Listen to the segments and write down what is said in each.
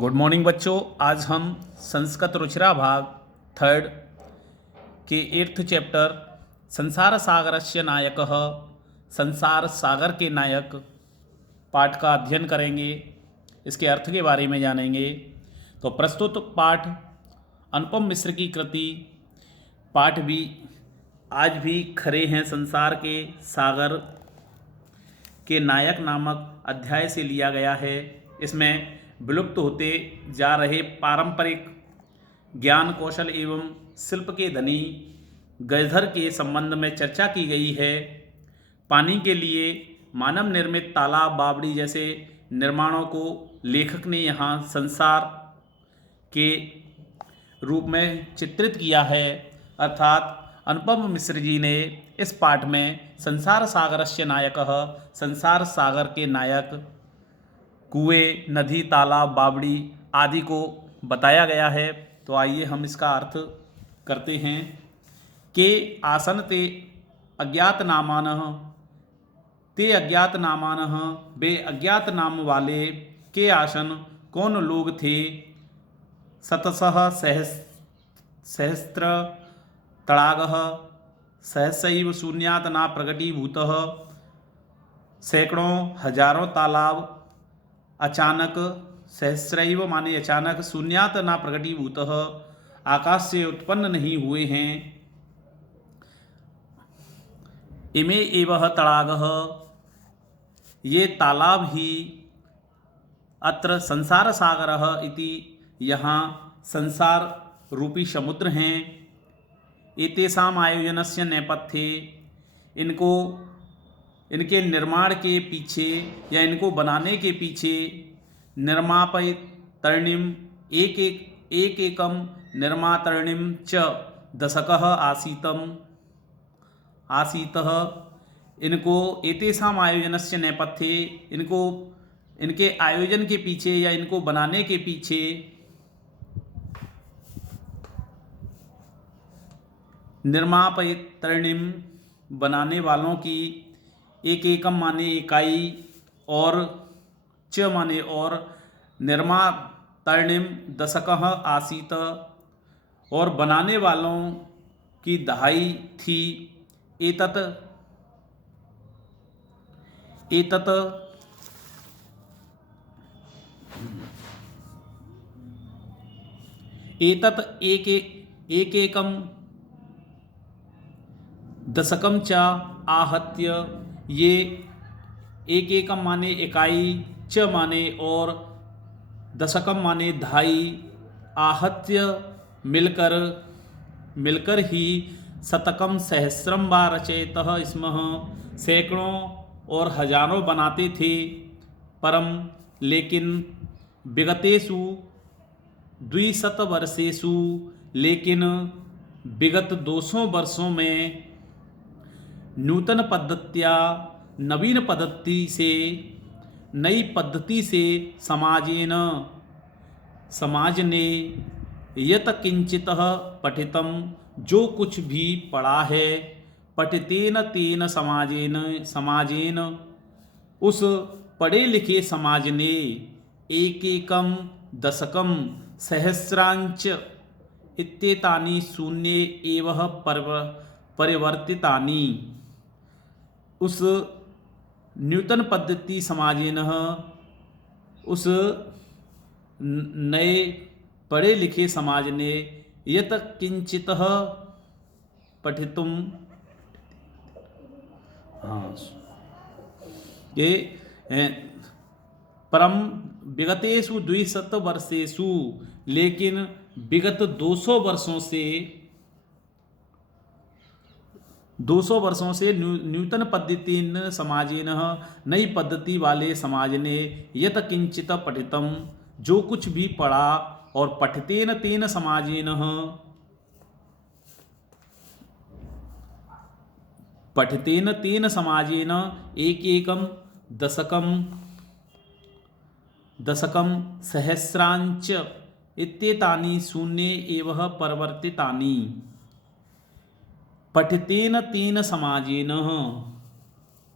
Good morning बच्चों। आज हम संस्कृत रुचिरा भाग थर्ड के 8th चैप्टर संसार सागरस्य नायकः, संसार सागर के नायक पाठ का अध्ययन करेंगे। इसके अर्थ के बारे में जानेंगे। तो प्रस्तुत पाठ अनुपम मिश्र की कृति पाठ भी आज भी खरे हैं संसार के सागर के नायक नामक अध्याय से लिया गया है। इसमें विलुप्त होते जा रहे पारंपरिक ज्ञान कौशल एवं शिल्प के धनी गजधर के संबंध में चर्चा की गई है। पानी के लिए मानव निर्मित तालाब बावड़ी जैसे निर्माणों को लेखक ने यहाँ संसार के रूप में चित्रित किया है। अर्थात अनुपम मिश्र जी ने इस पाठ में संसार सागरस्य नायकः, संसार सागर के नायक कुएं, नदी, तालाब, बावड़ी आदि को बताया गया है। तो आइए हम इसका अर्थ करते हैं। के आसन ते अज्ञात नामानः, ते अज्ञात नामानः, वे अज्ञात नाम वाले के आसन कौन लोग थे। शतशः सहस्त्र तड़ागः, सहस्रैव शून्यात् न प्रकटीभूतः, सैकड़ों हजारों तालाब अचानक, सहस्रैव माने अचानक, शून्यात ना प्रकटीभूतः आकाश से उत्पन्न नहीं हुए हैं। इमे एवः तड़ागः, ये तालाब ही अत्र संसार सागरः इति, यहाँ संसार रूपी समुद्र हैं। एतेषाम् आयोजनस्य नेपथ्ये, इनके निर्माण के पीछे या इनको बनाने के पीछे निर्मापयितरणिम एकम निर्मातरणिम च दशकः आसीतः। इनको एतेषाम आयोजनस्य नेपथ्ये, इनके आयोजन के पीछे या इनको बनाने के पीछे निर्मापयितरणिम बनाने वालों की, एक एकम माने इकाई और च माने और, निर्मातरणिम दशकः आसीत और बनाने वालों की दहाई थी। एतत एक एकम दशकम च आहत्य, ये एक एकम माने इकाई, च माने और, दशकम माने दहाई, आहत्य मिलकर ही, शतकम सहस्रम वा रचयतः स्मः, सैकड़ों और हजारों बनाते थे। परम लेकिन विगतेषु 200 वर्षेषु, लेकिन विगत 200 वर्षों में, नूतन पद्धत्या नवीन पद्धति से, नई पद्धति से समाज ने यत किंचितः पठितम, जो कुछ भी पढ़ा है, पठितेन तेन समाजेन उस पढ़े लिखे समाज ने, एक एकम दशकम सहस्रांच इत्येतानि शून्य एवं परिवर्तितानि, उस नूतन पद्धति समाजेन, उस नए पढ़े लिखे समाज ने, यत किंचितः पठितुम, ये परम विगतेषु 200 वर्षेषु, लेकिन विगत 200 वर्षों से नूतन पद्धति समाजेन, नई पद्धति वाले समाज ने, यत किंचित पठितम, जो कुछ भी पढ़ा, और पठितेन तेन समाजेन, पठितेन तेन समाजेन, एक एकम दशकम सहस्रांच इत्येतानि शून्य एवं परिवर्तितानि। पठितेन तेन समाजेन,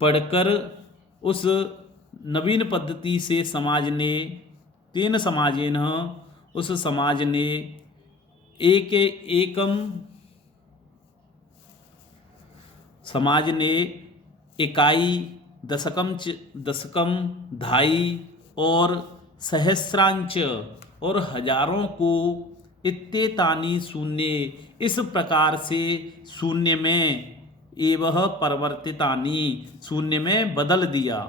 पढ़कर उस नवीन पद्धति से समाज ने, तेन समाजेन उस समाज ने एकम समाज ने इकाई दशकम धाई और सहस्रांच और हजारों को इत्तेतानी शून्य इस प्रकार से शून्य में एवं परिवर्तितानी शून्य में बदल दिया।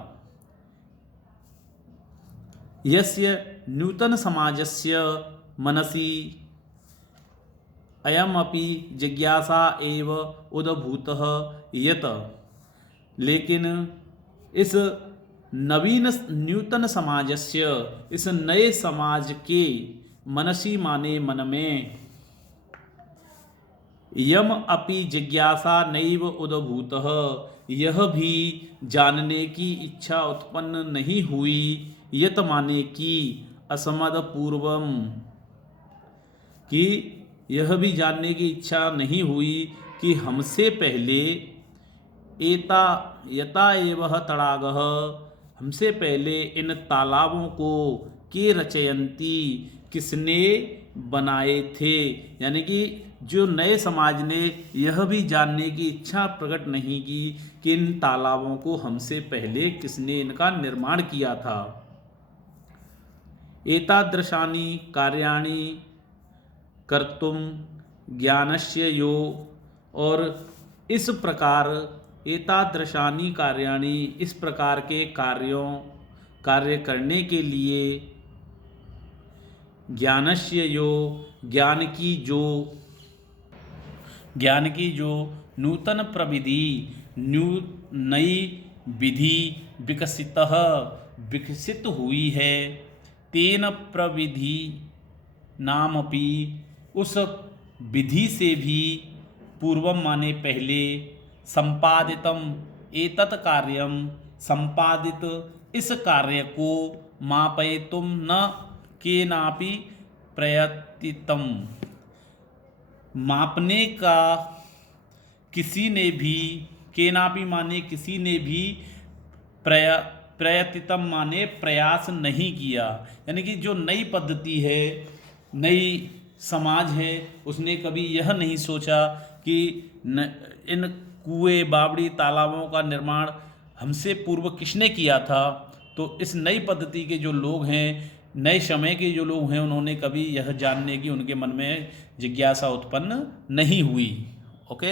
यस्य नूतन समाजस्य मनसि अयमपि जिज्ञासा एव उद्भूतः यत्, लेकिन इस नवीन नूतन समाजस्य इस नए समाज के मनसी माने मन में यम अपि जिज्ञासा नैव उद्भूतः यह भी जानने की इच्छा उत्पन्न नहीं हुई, यत माने कि असमद पूर्वम, कि यह भी जानने की इच्छा नहीं हुई कि हमसे पहले यता एवं तड़ागः, हमसे पहले इन तालाबों को के रचयंती किसने बनाए थे। यानी कि जो नए समाज ने यह भी जानने की इच्छा प्रकट नहीं की कि इन तालाबों को हमसे पहले किसने इनका निर्माण किया था। एतादृशानि कार्याणि कर्तुम ज्ञानस्य यो, और इस प्रकार एतादृशानि कार्याणि इस प्रकार के कार्य करने के लिए ज्ञानस्य यो ज्ञान की जो नूतन प्रविधि नई विधि विकसित हुई है, तेन प्रविधि नामपि उस विधि से भी पूर्वम माने पहले संपादितम एतत् कार्यम संपादित इस कार्य को मापयितुम न केनापि प्रयतितम, मापने का किसी ने भी, केनापि माने किसी ने भी, प्रयतितम माने प्रयास नहीं किया। यानी कि जो नई पद्धति है, नई समाज है, उसने कभी यह नहीं सोचा कि इन कुएं बावड़ी तालाबों का निर्माण हमसे पूर्व किसने किया था। तो इस नई पद्धति के जो लोग हैं, नए समय के जो लोग हैं, उन्होंने कभी यह जानने की उनके मन में जिज्ञासा उत्पन्न नहीं हुई।